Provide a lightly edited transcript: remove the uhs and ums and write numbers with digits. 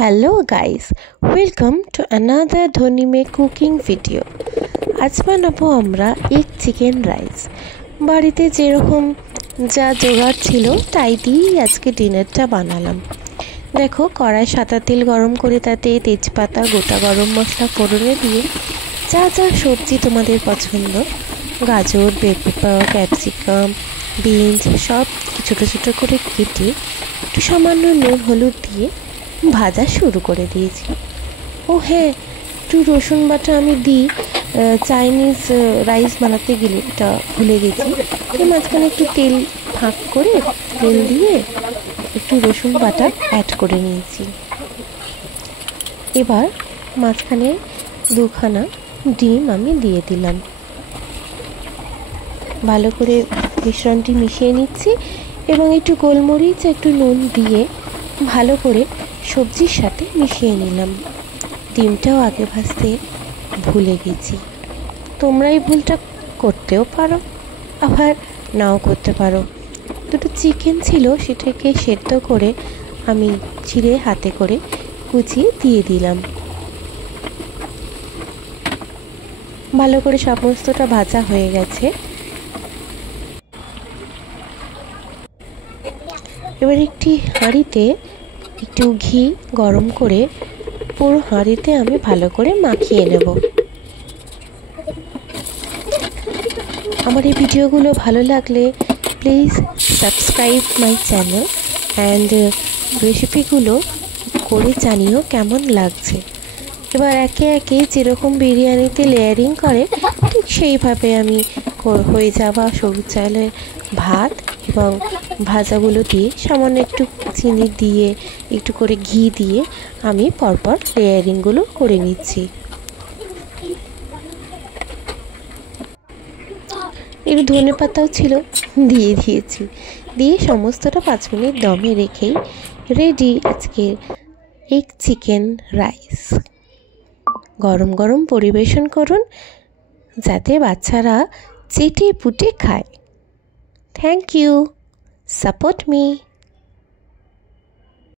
Hello guys, welcome to another Dhoni में cooking video. आज बानाबो आमरा एक चिकेन राइस। बाड़ीते जेरकम जा जोगाड़ छिलो ताई दिएई आजके डिनारटा बानालाम। देखो कड़ाई सादा तेल गरम करे ताते तेजपाता गोटा गरम मशला फोड़ने दिए जा जा सब्जी तोमादेर पछंद गाजर कैप्सिकाम बिन्स सब छोटो छोटो करे केटे एकटु सामान्य नुन हलुद दिए भाजा शुरू करे दिएছি। ओ हाँ, একটু রসুন বাটা আমি দিই চাইনিজ রাইস বানাতে গেলে, এটা ভুলে গেছি। এই মাঝখানে একটু তেল ফাঁক করে তেল দিয়ে একটু রসুন বাটা অ্যাড করে নিয়েছি। এবার মাঝখানে দুখানা ডিম আমি দিয়ে দিলাম। ভালো করে মিশ্রণটি মিশিয়ে নিচ্ছি এবং একটু গোলমরিচ একটু নুন দিয়ে ভালো করে সবজির সাথে মিশিয়ে নিলাম। ডিমটাও আগে ভাজতে ভুলে গেছি। তোমরা এই ভুলটা করতেও পারো, আবার নাও করতে পারো। দুটো চিকেন ছিল, সেটাকে সেদ্ধ করে আমি ছিঁড়ে হাতে করে কুচিয়ে দিয়ে দিলাম। ভালো করে সমস্তটা ভাজা হয়ে গেছে। এবার একটি হাঁড়িতে একটু ঘি গরম করে পুরো হাঁড়িতে আমি ভালো করে মাখিয়ে নেব। আমার এই ভিডিওগুলো ভালো লাগলে please subscribe my channel and রেসিপিগুলো করে জানিও কেমন লাগছে। এবার একে একে যেরকম বিরিয়ানিতে লেয়ারিং করে ঠিক সেইভাবে আমি হয়ে যাওয়া সবুজ চালের ভাত এবং ভাজাগুলো দিয়ে সামান্য একটু চিনি দিয়ে একটু করে ঘি দিয়ে আমি পরপর লেয়ারিংগুলো করে নিচ্ছি। একটু ধনে পাতাও ছিল, দিয়ে দিয়েছি। দিয়ে সমস্তটা 5 মিনিট দমে রেখেই রেডি আজকের এগ চিকেন রাইস। গরম গরম পরিবেশন করুন যাতে বাচ্চারা চেটে পুটে খায়। Thank you. Support me.